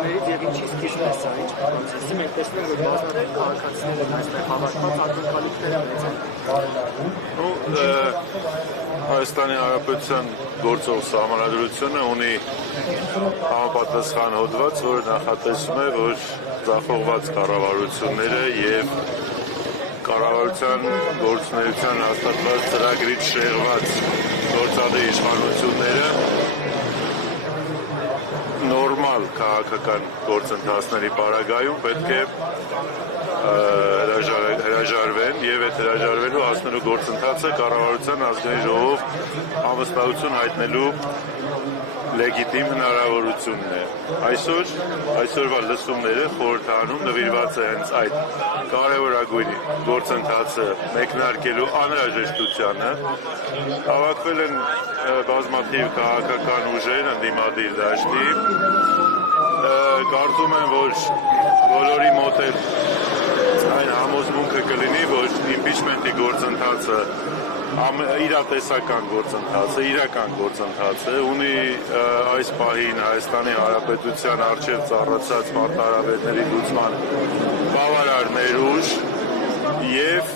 խնդիրներից եւ ինչից քիչն է սա, ինչ պատմեցի։ Մենք տեսնում ենք, որ բազմաթիվ քաղաքացիներ են այստեղ հավաքված, ակնկալիքներ են Հայաստանի Հանրապետության գործող սահմանադրությունը ունի համապատասխան հոդված, որը նախատեսում է, որ ձախողված կառավարությունները եւ կառավարության գործունեության հաստատված ծրագրից շեղված գործադիր իշխանությունները նորմալ քաղաքական գործընթացների պարագայում պետք է հրաժարվեն եւ այդ հրաժարվելու հասնելու գործընթացը կառավարության ազգային ժողով անվստահություն հայտնելու լեգիտիմ հնարավորությունն է։ Այսօրվա լսումները խորհրդանում նվիրված է հենց այդ կարևորագույն գործընթացը մեկնարկելու անհրաժեշտությանը։ Հավաքվել են բազմաթիվ քաղաքական ուժեր ընդդիմադիր դաշտի։ Կարծում եմ, որ բոլորի մոտ այն համոզմունքը կլինի, որ իմպիչմենտի գործընթացը իրատեսական գործընթացը, իրական գործընթացը ունի այս պահին Հայաստանի Հանրապետության առջև ծառացած մարտահրավերների լուծման բավարար ներուժ եւ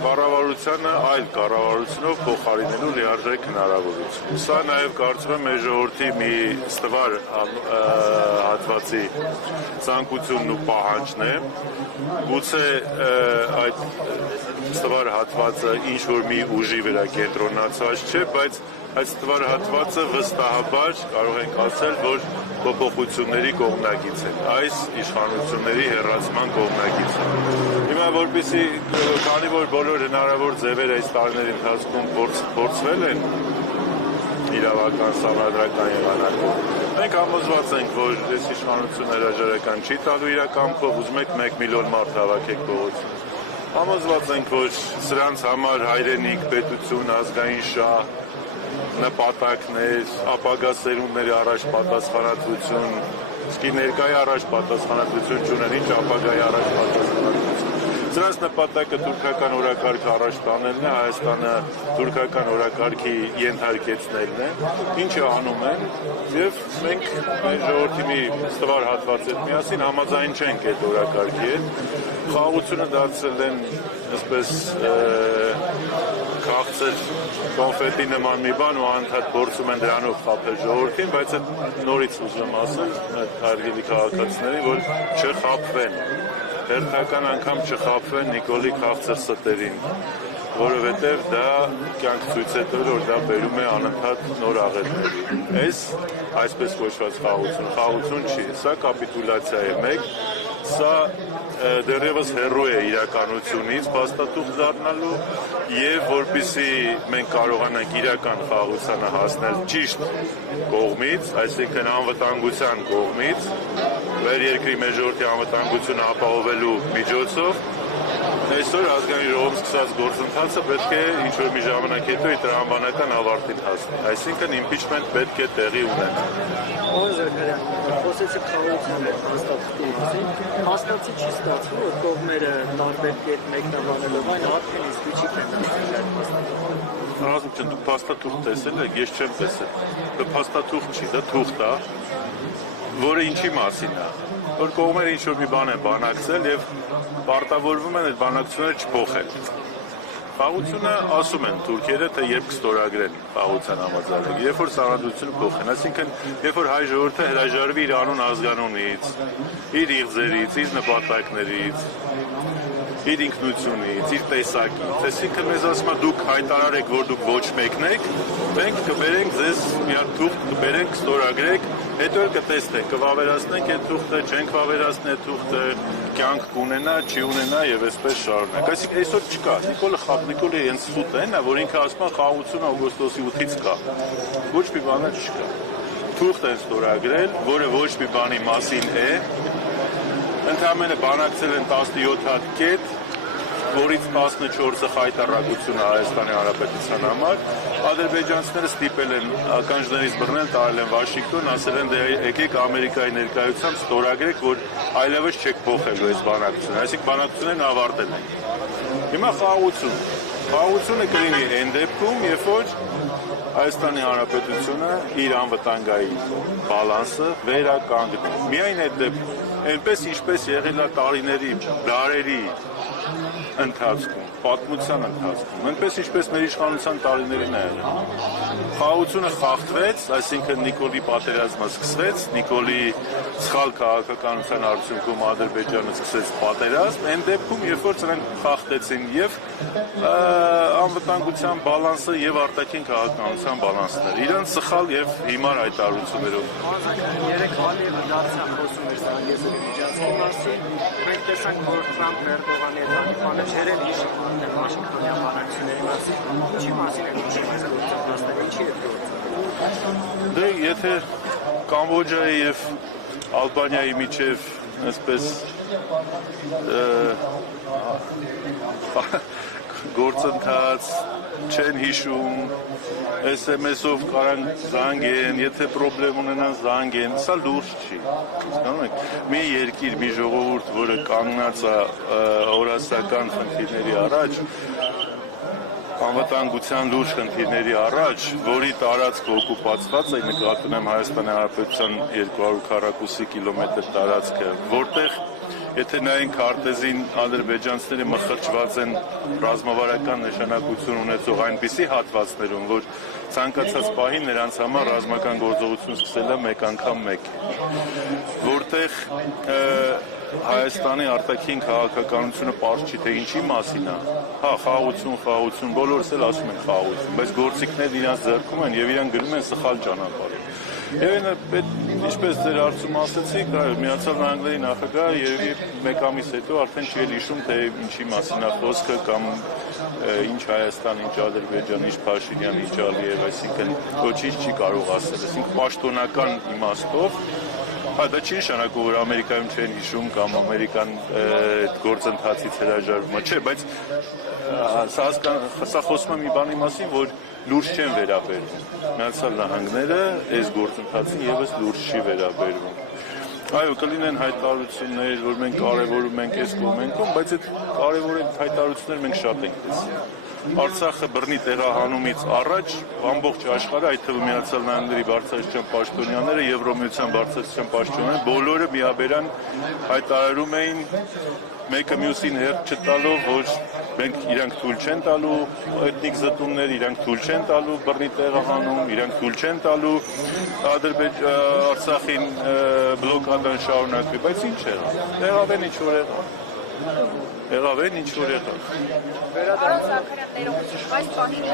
կառավարությանը այլ կառավարությունով փոխարինելու լիարժեք հնարավորություն։ Սա նաեւ կարծում եմ մեր ժողովրդի մի ստվար հատվածի ցանկությունն ու պահանջն է։ Գուցե այդ ստվար հատվածը ինչ որ մի ուժի վրա կենտրոնացած չէ, բայց այդ ստվար հատվածը վստահաբար կարող ենք ասել, որ փոփոխությունների կողմնակից են, այս իշխանությունների հեռացման կողմնակից են։ Հիմա որպեսզի քանի որ բոլոր հնարավոր ձևերը այս տարիների ընթացքում փորձվել են իրավական սահմանադրական եղանակով, մենք համոզված ենք, որ այս իշխանությունը հրաժարական չի տալու իր կամքով, ուզում եք 1 միլիոն մարդ հավաքեք փողոցում։ Համոզված ենք, որ սրանց համար հայրենիք, պետություն, ազգային շահ, նպատակներ, ապագա սերունդների առաջ պատասխանատվություն, իսկ ներկայի առաջ պատասխանատվություն չունեն, ինչ ապագայի առաջ պատասխանատվություն։ Սրանց նպատակը թուրքական օրակարգը առաջ տանելն է, Հայաստանը թուրքական օրակարգի ենթարկեցնելն է, ինչը անում են, եւ մենք մեր ժողովրդի մի ստվար հատված հետ միասին համաձայն չենք այդ օրակարգի հետ։ Խաղաղությունը դարձել են այսպես քաղցր կոնֆետի նման մի բան ու անընդհատ փորձում են դրանով խաբել ժողովրդին, բայց այդ նորից ուզում ասեմ հարգելի քաղաքացիներին, որ չխաբվեն, հերթական անգամ չխաբվեն Նիկոլի քաղցր ստերին, որովհետև դա կյանք ցույց է տվել, որ դա բերում է անընդհատ նոր աղետների։ Այսպես կոչված խաղաղություն չի, սա կապիտուլյացիա է մեկ, սա դեռևս հեռու է իրականությունից փաստաթուղթ դառնալու եւ որպեսզի մենք կարողանանք իրական խաղաղությանը հասնել ճիշտ կողմից, այսինքն անվտանգության կողմից, մեր երկրի մեր ժողովրդի անվտանգությունը ապահովելու միջոցով, այսօր ազգային ժողովում սկսած գործընթացը պետք է ինչ-որ մի ժամանակ հետո տրամաբանական ավարտին հասնի, այսինքն իմպիչմենտ պետք է տեղի ունենա։ Պարոն Զաքարյան, խոսեցիք խաղաղության հաստատքի մասին, հաստատի չի ստացվում, որ կողմերը տարբեր կերպ մեկնաբանելով այն արդեն իսկ միջիկ են դարձել փաստաթուղթը։ Ազնիվ դուք փաստաթուղթ տեսել եք, ես չեմ տեսել։ Դա փաստաթուղթ չի, դա թուղթ է, որը ինչի մասին է, որ կողմերը ինչ-որ մի բան են բանակցել եւ պարտավորվում են այդ բանակցությունները չփոխել։ Խաղաղությունը ասում են թուրքերը, թե երբ կստորագրեն խաղաղության համաձայնագիր, երբ որ սահմանադրությունը փոխեն, այսինքն երբ որ հայ ժողովուրդը հրաժարվի իր անուն ազգանունից, իր իղձերից, իր նպատակներից, իր ինքնությունից, իր տեսակից, այսինքն մեզ ասում է դուք հայտարարեք, որ դուք ոչ մեկն եք, մենք կբերենք ձեզ մի հատ թուղթ, կբերենք, կստորագրեք, հետո էլ կտեսնենք, կվավերացնենք այդ թուղթը, չենք վավերացնի այդ թուղթը, կյանք կունենա, չի ունենա եւ այսպես շարունակ։ Այսինքն այսօր չկա։ Նիկոլը հենց սուտ է, նա որ ինքը ասում է խաղաղությունը օգոստոսի 8-ից կա։ Ոչ մի բան չկա։ Թուղթ են ստորագրել, որը ոչ մի բանի մասին է։ Ընդհանրապես բանակցել են 17 հատ կետ, որից 14-ը խայտառակություն է Հայաստանի Հանրապետության համար։ Ադրբեջանցիները ստիպել են ականջներից բռնել, տարել են Վաշինգտոն, ասել են դե եկեք Ամերիկայի ներկայությամբ ստորագրեք, որ այլևս չեք փոխելու այս բանակցությունը, այսինքն բանակցություններն ավարտել են։ Հիմա խաղաղությունը կլինի այն դեպքում, երբ որ Հայաստանի Հանրապետությունը իր անվտանգային բալանսը վերականգնի։ Միայն այդ այնպես ինչպես եղել է տարիների, դարերի ընթացքում, պատմության ընթացքում, այնպես ինչպես մեր իշխանության տարիներին է եղել։ Խաղաղությունը խախտվեց, այսինքն Նիկոլի պատերազմը սկսվեց, Նիկոլի սխալ քաղաքականության արդյունքում Ադրբեջանը սկսեց պատերազմ, այն դեպքում, երբ որ նրանք խախտեցին եւ անվտանգության բալանսը եւ արտաքին քաղաքականության բալանսները, իրենց սխալ եւ հիմար հայտարարություններով։ Երեք Ալիևը դարձավ խոսում էր Զանգեզուրի միջանցքի մասին, մենք տեսանք, որ Թրամփը Էրդողանի հետ բանը չերել հիշում է Վաշինգտոնյան բանակցությունների մասին, ինչի մասին է հիշում այս գործընթացները, ինչի է գործը։ Դե եթե Կամբոջայի եւ Ալբանիայի միջև այսպես գործընթաց չեն հիշում, SMS-ով կարան զանգեն, եթե պրոբլեմ ունենան զանգեն, սա լուրջ չի։ Հասկանում եք, մի երկիր, մի ժողովուրդ, որը կանգնած է օրասական խնդիրների առաջ, անվտանգության լուրջ խնդիրների առաջ, որի տարածքը օկուպացված է, նկատի ունեմ Հայաստանի Հանրապետության 200 քառակուսի կիլոմետր տարածքը, որտեղ եթե նայենք քարտեզին ադրբեջանցիները մխրճված են ռազմավարական նշանակություն ունեցող այնպիսի հատվածներում, որ ցանկացած պահի նրանց համար ռազմական գործողություն սկսելը մեկ անգամ մեկ, որտեղ Հայաստանի արտաքին քաղաքականությունը պարզ չի, թե ինչի մասին է։ Հա, խաղաղություն, բոլորս էլ ասում են խաղաղություն, բայց գործիքներն իրանց ձեռքում են եւ իրան գնում են սխալ ճանապարհով։ Եվ ինչպես ձեր հարցում ասեցիք, Միացյալ Նահանգների նախագահը երևի մեկ ամիս հետո արդեն չի էլ հիշում, թե ինչի մասին է խոսքը կամ ինչ Հայաստան, ինչ Ադրբեջան, ինչ Փաշինյան, ինչ Ալիև, այսինքն ոչինչ չի կարող ասել, այսինքն պաշտոնական իմաստով դա չի նշանակում, որ Ամերիկայում չեն հիշում կամ Ամերիկան գործընթացից հրաժարվում է, չէ, բայց սա խոսում է մի բանի մասին, որ լուրջ չեն վերաբերվում։ Միացյալ Նահանգները այս գործընթացին եւս լուրջ չի վերաբերվում։ Այո, կլինեն հայտարարություններ, որ մենք կարևորում ենք այս կողմենքում, բայց այդ կարևոր հայտարարությունները մենք շատ ենք տեսել։ Արցախը բռնի տեղահանումից առաջ ամբողջ աշխարհը, այդ թվում Միացյալ Նահանգների բարձրաստիճան պաշտոնյաները, Եվրոմիության բարձրաստիճան պաշտոնյաները, բոլորը միաբերան հայտարարում էին մեկը մյուսին հերթ չտալով, որ մենք իրանք թույլ չեն տալու էթնիկ զտումներ, իրանք թույլ չեն տալու բռնի տեղահանում, իրանք թույլ չեն տալու Արցախին բլոկադան շարունակվի, բայց ինչ եղավ են ինչ որ եղավ են ինչ որ եղավ։ Պարոն Զաքարյան ներողություն, այս պահին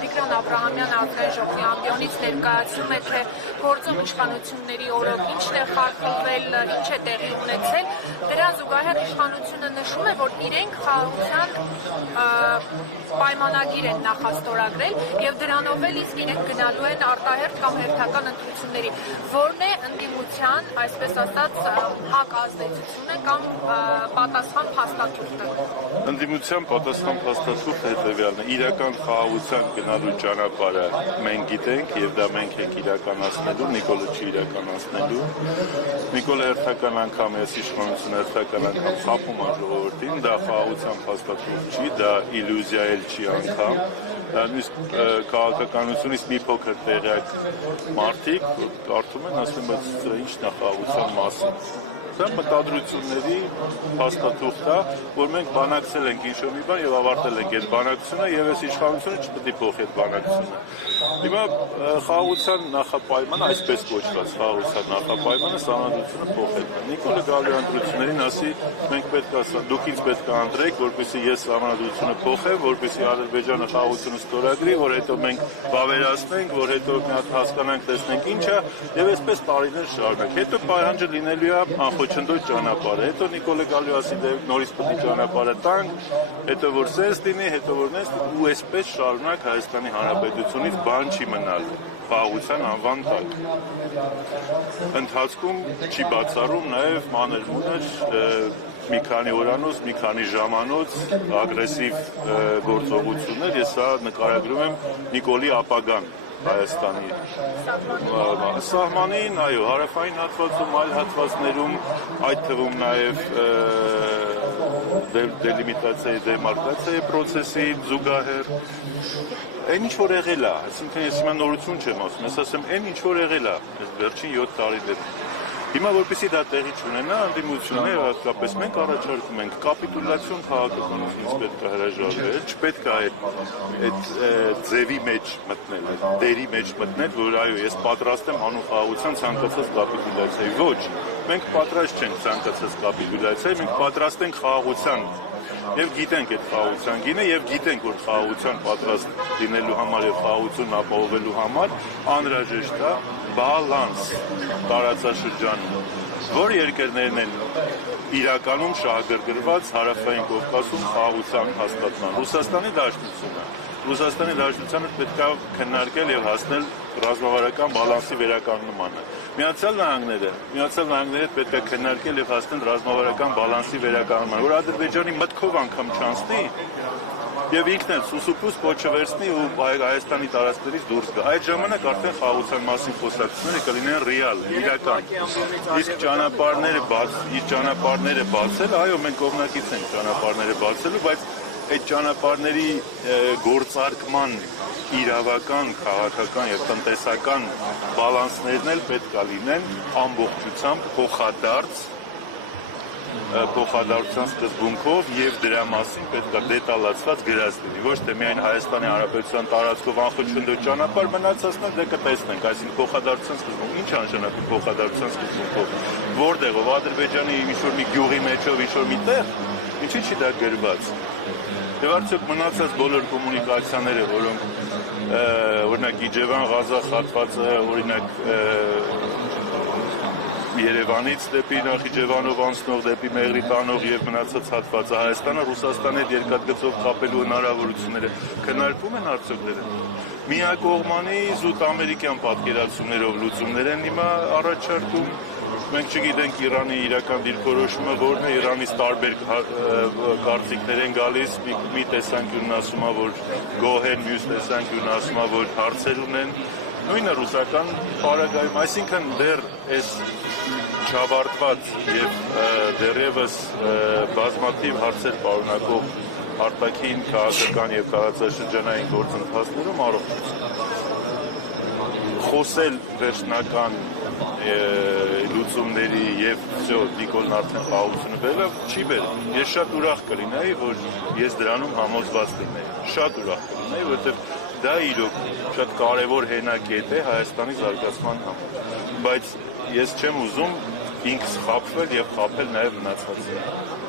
Տիգրան Աբրահամյանը ազգային ժողովի ամբիոնից ներկայացնում է, թե գործող իշխանությունների օրոք ինչն է խախտվել, ինչ է տեղի ունեցել, դրան զուգահեռ իշխանությունը նշում է, որ իրենք խաղաղության պայմանագիր են նախաստորագրել եւ դրանով էլ իսկ իրենք գնալու են արտահերթ կամ հերթական ընտրությունների, որն է ընդդիմության, այսպես ասած, հակ ազդեցությունը կամ պատասխան փաստաթուղթը։ Ընդդիմության պատասխան փաստաթուղթը հետևյալն է. իրական խաղաղության գնալու ճանապարհը մենք գիտենք եւ դա մենք ենք իրականացնելու, Նիկոլը չի իրականացնելու։ Նիկոլը հերթական անգամ այս իշխանությունը հերթական անգամ խափում է ժողովրդին, դա խաղաղության փաստաթուղթ չի, դա իլյուզիա էլ չի անգամ։ Նույնիսկ քաղաքականությունից մի փոքր տեղյակ մարդիկ կարդում են, ասում են, բայց ի՞նչն է խաղաղության մասին։ Դա մտադրությունների փաստաթուղթ է, որ մենք բանակցել ենք ինչ-որ մի բան եւ ավարտել ենք այդ բանակցությունը եւ այս իշխանությունը չպետք է փոխի այդ բանակցությունը։ Հիմա խաղաղության նախապայմանը, այսպես կոչված խաղաղության նախապայմանը սահմանադրությունը փոխել է։ Նիկոլը գալու ընտրություններին ասի, մենք պետք է, դուք ինձ պետք է ընտրեք, որպեսզի ես սահմանադրությունը փոխեմ, որպեսզի Ադրբեջանը խաղաղությունը ստորագրի, որ հետո մենք վավերացնենք, որ հետո մի հատ հասկանանք, տեսնենք ինչ է եւ այսպես տարիներ շարունակ։ Հետո պահանջը լինելու է խոչընդոտ ճանապարհը, հետո Նիկոլը գալու ասի դե նորից պետք է ճանապարհը տանք, հետո որ սես լինի, հետո որ նես ու այսպես շարունակ Հայաստանի Հանրապետությունից բան չի մնալու խաղաղության անվան տակ։ Ընթացքում չի բացառում նաև մանր-մունր մի քանի օրանոց, մի քանի ժամանոց ագրեսիվ գործողություններ, ես սա նկարագրում եմ Նիկոլի ապագան, Հայաստանի սահմանին, այո, հարավային հատվածում, այլ հատվածներում, այդ թվում նաև դելիմիտացիայի, դեմարկացիայի process-ի զուգահեռ այն ինչ որ եղել է, այսինքն ես հիմա նորություն չեմ ասում, ես ասեմ այն ինչ որ եղել է վերջին 7 տարիներում։ Հիմա որպեսզի դա տեղի չունենա, ընդդիմությունները հատկապես մենք առաջարկում ենք կապիտուլյացիոն քաղաքականությունից պետք է հրաժարվել, չպետք է այդ ձևի մեջ մտնել, այդ դերի մեջ մտնել, որ այո, ես պատրաստ եմ անու խաղաղության ցանկացած կապիտուլյացիայի։ Ոչ, մենք պատրաստ չենք ցանկացած կապիտուլյացիայի, մենք պատրաստ ենք խաղաղության եւ գիտենք այդ խաղաղության գինը եւ գիտենք որ խաղաղության պատրաստ լինելու համար եւ խաղաղությունն ապահովելու համար անհրաժեշտ է բալանս տարածաշրջանում, որ երկրներն են իրականում շահագրգռված հարավային Կովկասում խաղաղության հաստատման։ Ռուսաստանի Դաշնությունը պետք է քննարկել եւ հասնել ռազմավարական բալանսի վերականգնմանը։ Միացյալ Նահանգները պետք է քննարկել եւ հասնել ռազմավարական բալանսի վերականգնման, որ Ադրբեջանի մտքով անգամ չանցնի եւ ինքն էլ սուսուփուս փոչվերցնի ու Հայաստանի տարածքներից դուրս գա։ Այդ ժամանակ արդեն խաղաղության մասին խոսակցությունները կլինեն ռեալ, իրական։ Իսկ ճանապարհները բացել, այո, մենք կողմնակից ենք ճանապարհները բացելու, բայց այդ ճանապարհների գործարկման իրավական, քաղաքական եւ տնտեսական բալանսներն էլ պետք է լինեն ամբողջությամբ փոխադարձության սկզբունքով եւ դրա մասին պետք է դետալացված գրած լինի, ոչ թե միայն Հայաստանի Հանրապետության տարածքով անխոչվելու ճանապարհ մնացածն դե կտեսնենք, այսինքն փոխադարձության սկզբունք, ինչ անշանակում փոխադարձության սկզբունքով, որտեղով Ադրբեջանի ինչ-որ մի գյուղի մեջով ինչ-որ մի տեղ, ինչի՞ չի դա գրված։ Եվ արդյոք մնացած բոլոր կոմունիկացիաները, որոնք օրինակ Իջևան-Ղազախ հատվածը, օրինակ Երևանից դեպի Նախիջևանով անցնող, դեպի Մեղրի տանող եւ մնացած հատվածը Հայաստանը Ռուսաստանի հետ երկաթգծով կապելու հնարավորությունները քննարկվում են արդյոք դրանք։ Միակողմանի զուտ ամերիկյան պատկերացումներով լուծումներ են հիմա առաջարկում։ Մենք չգիտենք Իրանի իրական դիրքորոշումը որն է, Իրանից տարբեր կարծիքներ են գալիս, մի տեսանկյունն ասում է, որ գոհ են, մյուս տեսանկյունն ասում է, որ հարցեր ունեն։ Նույնը ռուսական պարագայում, այսինքն դեռ այս չավարտված եւ դեռևս բազմաթիվ հարցեր պարունակող արտաքին քաղաքական եւ տարածաշրջանային գործընթացներում առողջություն խոսել վերջնական լուծումների եւ всё Նիկոլն արդեն խաղաղությունը բերել չի բերել։ Ես շատ ուրախ կլինեի, որ ես դրանում համոզված լինեի։ Շատ ուրախ կլինեի, որովհետեւ դա իրոք շատ կարևոր հենակետ է Հայաստանի զարգացման համար։ Բայց ես չեմ ուզում ինքս խաբվել եւ խաբել նաեւ մնացածին։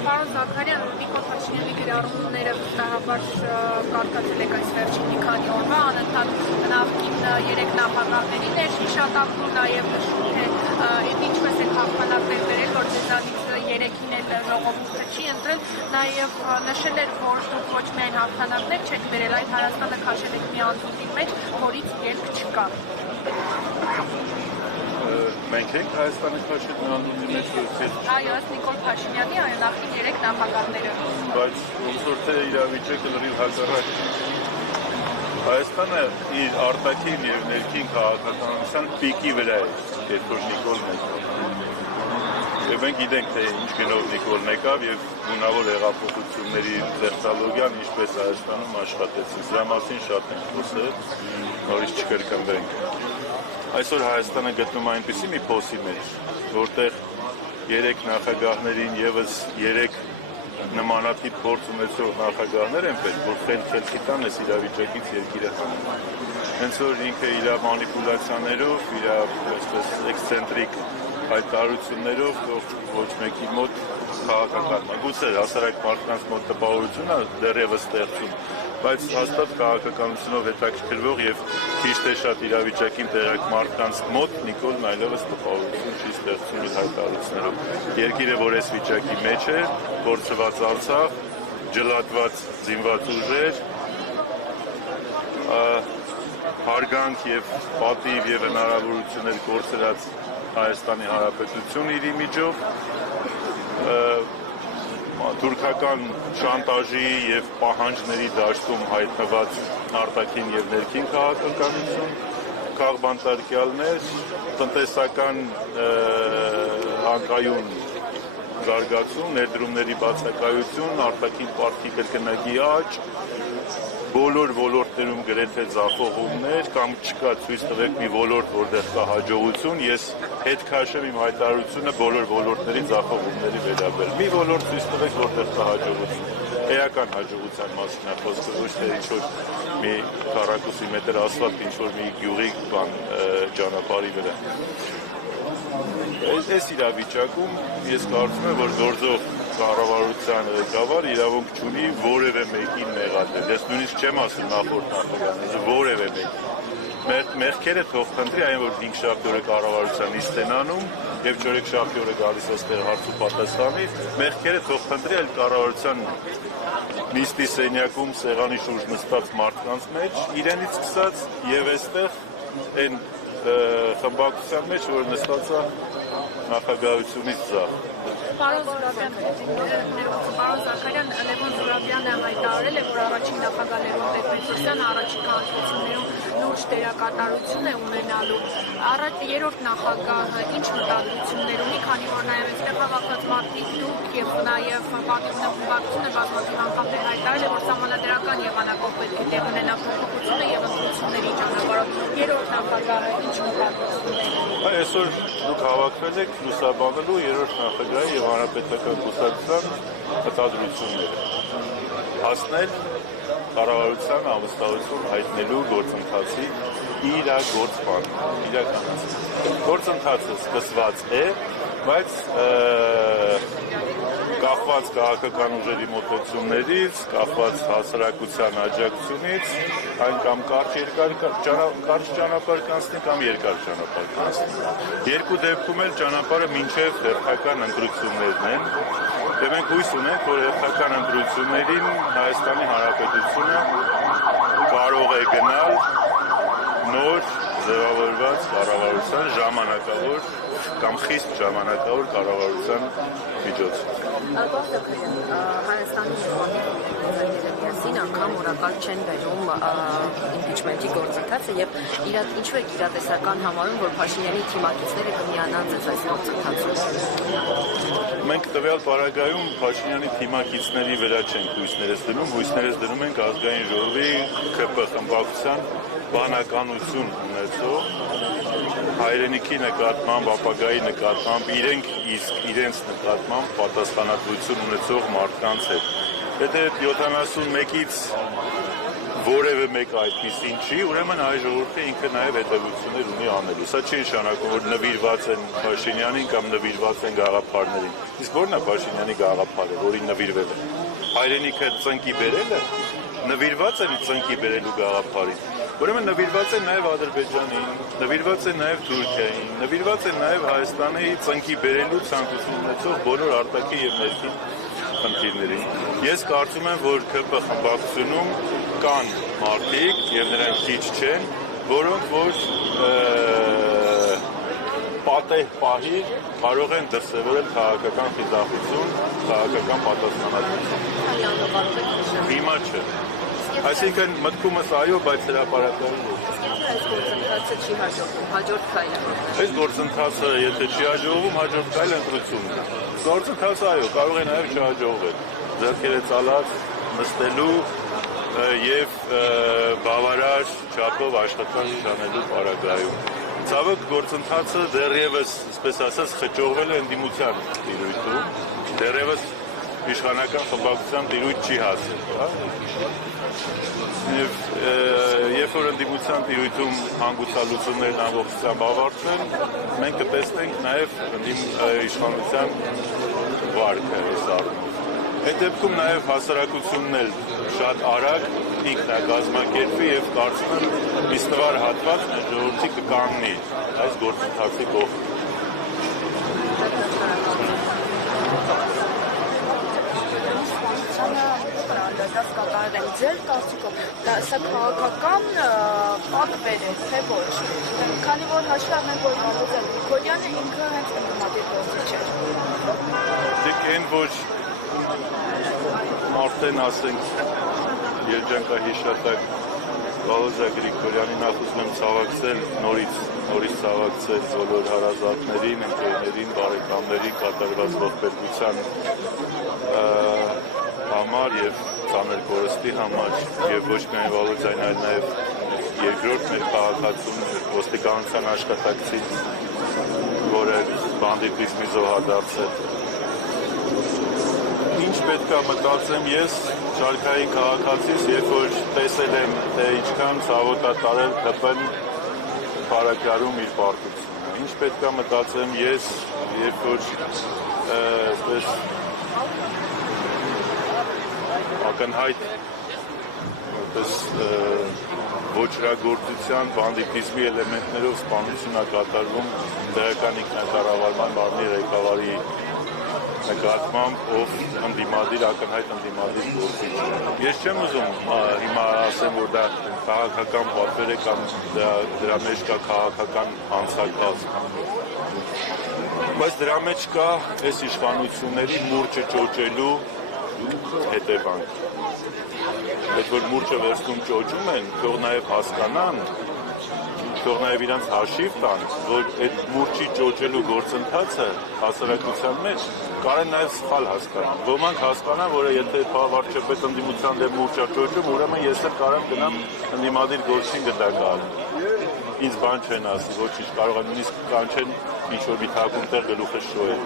Պարոն Զաքարյան, Նիկոլ Փաշինյանի գրառումները վստահաբար կարգացել եք այս վերջին մի քանի օրվա, անընդհատ նախկին 3 նախագահներին էր հիշատակում, նաև նշում թե այդ ինչպես եք հաղթանակներ բերել, որ ձեզանից 3-ին էլ ժողովուրդը չի ընտրել, նաև նշել էր, որ դուք ոչ միայն հաղթանակներ չեք բերել, այլ Հայաստանը քաշել եք մի անցուդի մեջ, որից ելք չկա։ Մենք ենք Հայաստանի քաշել մի անցուդի մեջ, որից այո, ըստ Նիկոլ Փաշինյանի, այո, նախկին 3 նախագահները։ Բայց ոնց որ թե իրավիճակը լրիվ հակառակ Հայաստանը իր արտաքին եւ ներքին քաղաքականության պիկի վրա է, երբ որ Նիկոլն է։ Եվ մենք գիտենք, թե ինչ գնով Նիկոլն եկավ եւ գունավոր հեղափոխությունների տեխնոլոգիան ինչպես Հայաստանում աշխատեց։ Դրա մասին շատ ենք խոսել, նորից չկրկնվենք։ Այսօր Հայաստանը գտնում է այնպիսի մի փոսի մեջ, որտեղ 3 նախագահներին եւս 3 նմանատիպ փորձ ունեցող նախագահներ են պետք, որ խելքի տան այս իրավիճակից երկիրը հանեն։ Հենց որ ինքը իր մանիպուլյացիաներով, իր այսպես էքսցենտրիկ հայտարարություններով ոչ մեկի մոտ քաղաքական, գուցե հասարակ մարդկանց մոտ տպավորություն է դեռևս ստեղծում, բայց հաստատ քաղաքականությունով հետաքրքրվող եւ քիչ թե շատ իրավիճակին տեղյակ մարդկանց մոտ Նիկոլն այլևս տպավորություն չի ստեղծում իր հայտարարություններով։ Երկիրը, որ այս վիճակի մեջ է, կորցված Արցախ, ջլատված զինված ուժեր, հարգանք եւ պատիվ եւ հնարավորություններ կորցրած Հայաստանի Հանրապետություն իր իմիջով, թուրքական շանտաժի եւ պահանջների դաշտում հայտնված արտաքին եւ ներքին քաղաքականություն, քաղբանտարկյալներ, տնտեսական անկայուն զարգացում, ներդրումների բացակայություն, արտաքին պարտքի կրկնակի աճ, բոլոր ոլորտներում գրեթե ձախողումներ կամ չկա ցույց տվեք մի ոլորտ, որտեղ կա հաջողություն, ես հետ քաշեմ իմ հայտարարությունը բոլոր ոլորտների ձախողումների վերաբերյալ։ Մի ոլորտ ցույց տվեք, որտեղ կա հաջողություն։ Էական հաջողության մասին է խոսքը, ոչ թե ինչ-որ մի քառակուսի մետր ասֆալտ, ինչ-որ մի գյուղի բան ճանապարհի վրա։ Այս իրավիճակում ես կարծում եմ, որ գործող կառավարության ղեկավար իրավունք չունի որևէ մեկին մեղադրել։ Ես նույնիսկ չեմ ասում նախորդ նախագահ, որևէ մեկին։ Մեղքերը թող խնդրի, այն որ 5 շաբթի կառավարության նիստ են անում եւ 4 շաբթի գալիս այստեղ հարց ու պատասխանի, մեղքերը թող խնդրի այլ կառավարության նիստի սենյակում սեղանի շուրջ նստած մարդկանց մեջ, իրենից սկսած եւ այստեղ այն խմբակցության մեջ, որ նստած է նախագահությունից ձախ։ Պարոն Զաքարյան, Լևոն Զուրաբյանը հայտարարել է, որ առաջին նախագահ Լևոն Տեր-Պետրոսյանը առաջիկա ընտրություններում լուրջ դերակատարություն է ունենալու։ Երրորդ նախագահը ինչ մտադրություններ ունի, քանի որ նաև այստեղ հավաքված մարդիկ դուք եւ նաև պատմությունը բազմաթիվ անգամներ հայտարարել է, որ սահմանադրական եղանակով պետք է տեղ ունենա փոփոխությունը եւ ընտրությունների ճանապարհով։ Երրորդ նախագահը ինչ մտադրություններ ունի։ Այսօր դուք հավաքվել եք լուսաբանելու երրորդ նախագահի եւ հանրապետական կուսակցության մտադրությունները, հասնել կառավարության ամուսնություն հայտնելու գործընթացի իրականացում։ Գործընթացը սկսված է, բայց կախված քաղաքական ուժերի մոտեցումներից, կախված հասարակության աջակցությունից, այն կամ կարճ ճանապարհ կանցնի կամ երկար ճանապարհ կանցնի։ Երկու դեպքում էլ ճանապարհը մինչև հերթական ընտրություններն են, եւ մենք հույս ունենք, որ հերթական ընտրություններին Հայաստանի Հանրապետությունը կարող է գնալ նոր ձևավորված կառավարության ժամանակավոր կամ խիստ ժամանակավոր կառավարության միջոցով։ Հայաստանի ներկայացուցիչները միասին անգամ օրակարգ չեն բերում իմպիչմենտի գործընթացը եւ ինչու է իրատեսական համարում, որ Փաշինյանի թիմակիցները կմիանան այս գործընթացում։ Մենք տվյալ պարագայում Փաշինյանի թիմակիցների վրա չենք հույսներս դնում ենք ազգային ժողովի ԿՊ խմբակցության բանականություն ունեցող հայրենիքի նկատմամբ, ապագայի նկատմամբ, իրենց նկատմամբ պատասխանատվություն ունեցող մարդկանց հետ։ Եթե 71-ից որևէ մեկ այդպիսին չի, ուրեմն հայ ժողովուրդը ինքը նաև հետևություններ ունի անելու։ Սա չի նշանակում, որ նվիրված են Փաշինյանին կամ նվիրված են գաղափարներին։ Իսկ ո՞րն է Փաշինյանի գաղափարը, որին նվիրվել է։ Հայրենիքը ծնկի բերելը, նվիրված են ծնկի բերելու գաղափարին։ Ուրեմն նվիրված են նաև Ադրբեջանին, նվիրված են նաև Թուրքիային, նվիրված են նաև Հայաստանի ծնկի բերելու ցանկություն ունեցող բոլոր արտաքին եւ ներքին խնդիրներին։ Ես կարծում եմ, որ ԿՊ խմբակցությունում կան մարդիկ եւ նրանք քիչ չեն, որոնք որ պատեհ պահի կարող են դրսևորել քաղաքական խիզախություն, քաղաքական պատասխանատվություն։ Հիմա չէ։ Այսինքն մտքումս այո, բայց հրապարակային ոչ։ Այս գործընթացը չի հաջողվում, հաջորդ քայլը։ Այս գործընթացը եթե չի հաջողվում, հաջորդ քայլը ընտրությունն է։ Գործընթացը այո, կարող է նաև չհաջողվել։ Ձեռքերը ծալած նստելու եւ բավարար չափով աշխատանք անելու պարագայում։ Ցավոք գործընթացը դեռևս, այսպես ասած, խճողվել է ընդդիմության տիրույթում, դեռևս իշխանական խմբակցության տիրույթ չի հասել։ Երբ որ ընդդիմության տիրույթում հանգուցալուծումներն ամբողջությամբ ավարտվեն, մենք կտեսնենք նաև իշխանության վարկը այս առումով։ Այդ դեպքում նաև հասարակությունն էլ շատ արագ ինքնակազմակերպվի եւ կարծում եմ իստվար հատված մեր ժողովրդի կկանգնի այս գործընթացի կողքին։ Ձեր կարծիքով սա քաղաքական պատվեր է, թե ոչ, քանի որ հաշվի առնենք, որ Վաղոյանը Գրիգորյանը ինքը հենց ընդդիմադիր գործիչ էր։ Դեք այն որ Արդեն ասենք երջանկահիշատակ Վալոզա Գրիգորյանի նախ ուզում եմ ցավակցել նորից ցավակցել բոլոր հարազատներին, ընկերներին, բարեկամներին կատարված ողբերգության համար եւ ծանր կորստի համար եւ ոչ միայն Վալոզային, այլ նաեւ երկրորդ մեր քաղաքացուն ոստիկանության աշխատակցին, որը բանդիտիզմի զոհադարձել։ Ինչ պետք է մտածեմ ես շարքային քաղաքացիս, երբ որ տեսել եմ, թե ինչքան ցավոտ է տարել ՀՊ-ն փառագրում իր պարտությունը։ Ինչ պետք է մտածեմ ես, երբ որ այսպես ակնհայտ ոչրագործության, բանդիտիզմի էլեմենտներով սպանություն է կատարվում դրական ինքնակառավարման մարմնի ղեկավարի նկատմամբ, ով ակնհայտ ընդդիմադիր գործիչ է։ Ես չեմ ուզում հիմա ասեմ, որ դա քաղաքական պատվեր է կամ դրա մեջ կա քաղաքական անցակազմ, բայց դրա մեջ կա այս իշխանությունների մուրճը ճոճելու հետևանք։ Այդ որ մուրճը վերցնում ճոճում են, թող նաև հասկանան, թող նաև իրանց հաշիվ տան, որ այդ մուրճի ճոճելու գործընթացը հասարակության մեջ կարեն նաև սխալ հասկանան։ Ոմանք հասկանան, որ եթե վարչապետ ընդդիմության դեմ մուրճ է ճոճում, ուրեմն ես էլ կարող գնամ ընդդիմադիր գործին գդակալ։ Ինձ բան չեն ասի, ոչինչ, կարող են նույնիսկ կանչեն ինչ-որ մի թագում տեղ գլուխը շոյել։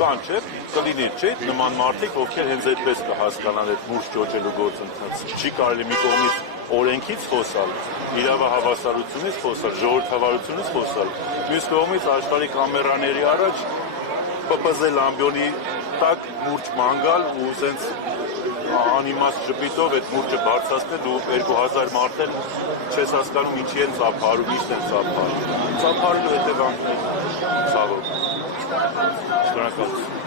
Կանչել, կլինի, չէ՞, նման մարդիկ, ովքեր հենց այդպես կհասկանան այդ մուրճ ճոճելու գործընթացը։ Չի կարելի մի կողմից օրենքից խոսալ, իրավահավասարությունից խոսալ, ժողովրդավարությունից խոսալ, մյուս կողմից աշխարհի կամերաների առաջ ՊՊԶ լամբյոնի տակ մուրճ մանգալ ու սենց անիմաստ շպիտով այդ մուրճը բարձրացնել ու 2000 մարդ էլ չես հասկանում ինչի են ծափարում, ինչն են ծափարում։ Ծափարելու հետևանքներ ցավոք։ Շնորհակալություն։